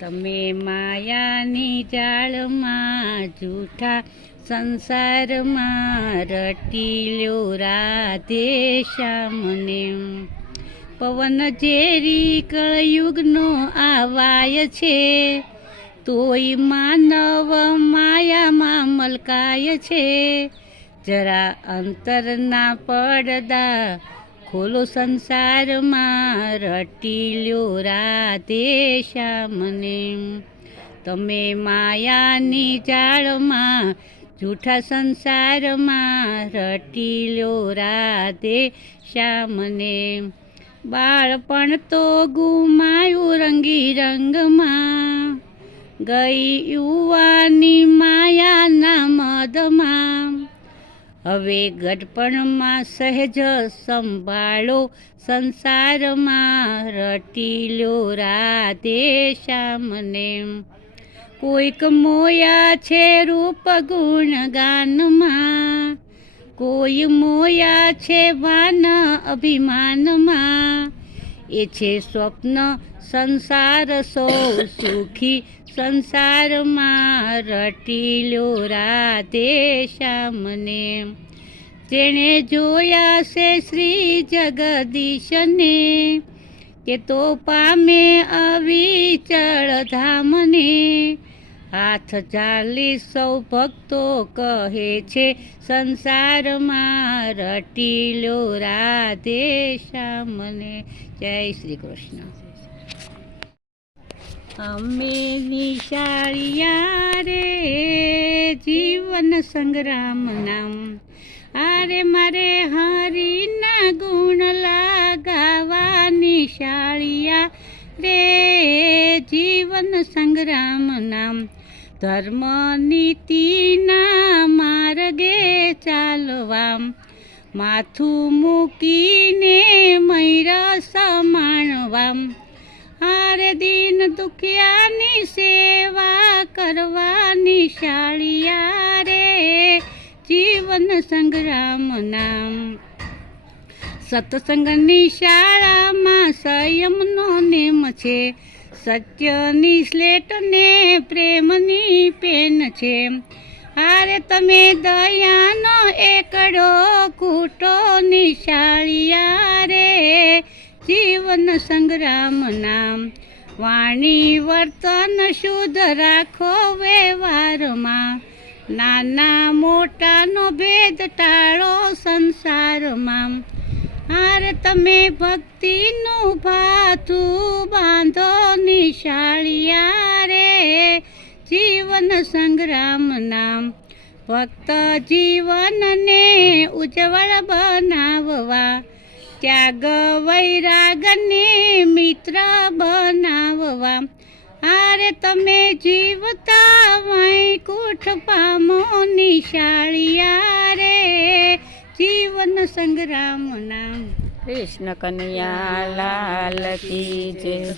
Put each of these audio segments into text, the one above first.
તમે માયાની જાળમાં જૂઠા સંસારમાં રટી લ્યો રાધે શ્યામને. પવન ઝેરી કળયુગનો આવાય છે, તોય માનવ માયામાં મલકાય છે. જરા અંતરના પડદા ખોલો સંસારમાં રટી લ્યો રાધે શ્યામને તમે માયાની જાળમાં, જૂઠા સંસારમાં રટી લ્યો રાધે શ્યામને બાળપણ તો ગુમાયું રંગી રંગમાં ગઈ યુવાની માયાના મદમાં હવે ગઢપણમાં સહેજ સંભાળો, સંસારમાં રટી લ્યો રાધે શ્યામને. કોઈક મોયા છે રૂપ ગુણ ગાનમાં, કોઈ મોયા છે વાન અભિમાનમાં. એ છે સ્વપ્ન, સંસાર સૌ સુખી, સંસારમાં રટી રાતે શ્યામને તેણે જોયા છે શ્રી જગદીશને, કે તો પામે અવિચળ ધામને હાથ ચાલી સૌ ભક્તો કહે છે, સંસારમાં રટી લ્યો રાધે શ્યામને. જય શ્રી કૃષ્ણ. અમે નિશાળિયા રે જીવન સંગ્રામ નામ. આરે મારે હરિના ગુણ લાગાવા નિશાળિયા રે જીવન સંગ્રામ ધર્મ નીતિના માર્ગે ચાલવા માથું મૂકીને મૈરા સમાણવા હાર દિન દુખિયાની સેવા કરવાની શાળિયા રે. જીવન સંગ્રામ નામ. સત્સંગની શાળામાં સંયમનો નેમ છે. સત્યની સ્લેટ ને પ્રેમની પેન છે. હારે તમે દયાનો એકડો કૂટો નિશાળિયા રે. જીવન સંગ્રામ નામ, વાણી વર્તન શુદ્ધ રાખો વ્યવહારમાં. નાના મોટાનો ભેદ ટાળો સંસારમાં. હાર તમે ભક્તિનું ભાથું બાંધો નિશાળિયા રે, જીવન સંગ્રામ નામ. ભક્ત જીવનને ઉજ્જવળ બનાવવા, ત્યાગ વૈરાગને મિત્ર બનાવવા. આરે તમે જીવતા વૈકુઠ પામો નિશાળિયા રે, જીવન સંગ્રામ નામ. કૃષ્ણ કનૈયા, લાલ કી જય.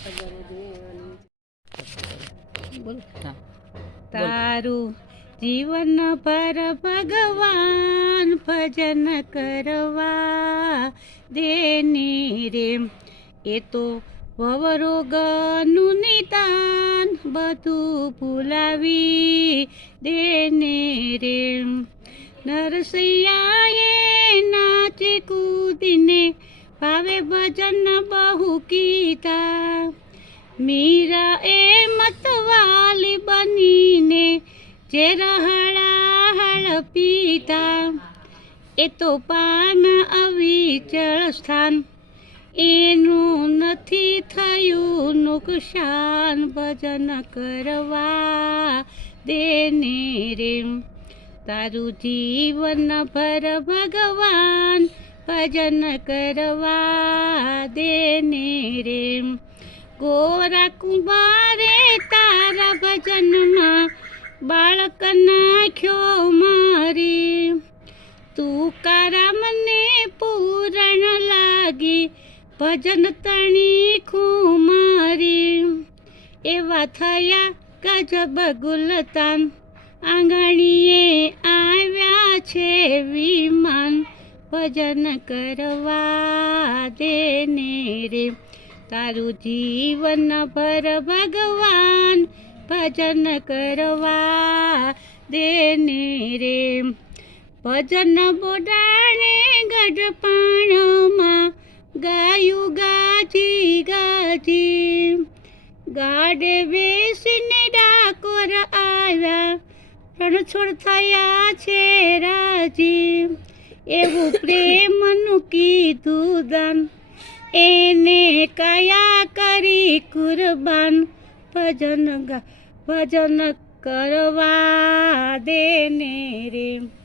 બોલો. તારું જીવન પર ભગવાન ભજન કરવા દેની રે. એ તો ભવરોગનું નિદાન બધું ભૂલાવી દેને રે. નરસૈયાએ નાચી કૂદીને ભાવે ભજન બહુ કીધા. મીરા એ મતવાલી બનીને જે રહળાહળ પીતા. એ તો પાન અવિચળ સ્થાન. એનું નથી થયું નુકસાન. ભજન કરવા દેને રે. તારું જીવન ભર ભગવાન ભજન કરવા દેને રે. ગોરા કુંભારે તારા ભજનમાં બાળક નાખ્યો મારી. તું કારામને પૂરણ લાગી, ભજન તણી ખુમારી એવા થયા ગજબ ગુલતાન, આંગણીએ આવ્યા છે વિમાન, ભજન કરવા દેને રે. તારું જીવન ભર ભગવાન ભજન કરવા દેને રે. ભજન બોડાણે ગઢપાણમાં ગાયું ગાજી ગાજી. ગાડે બેસીને ડાકોર આવ્યા, રણછોડ થયા છે રાજી. એવું પ્રેમનું કીધું દાન એને કયા ભજન ભજન કરવા દેને રે.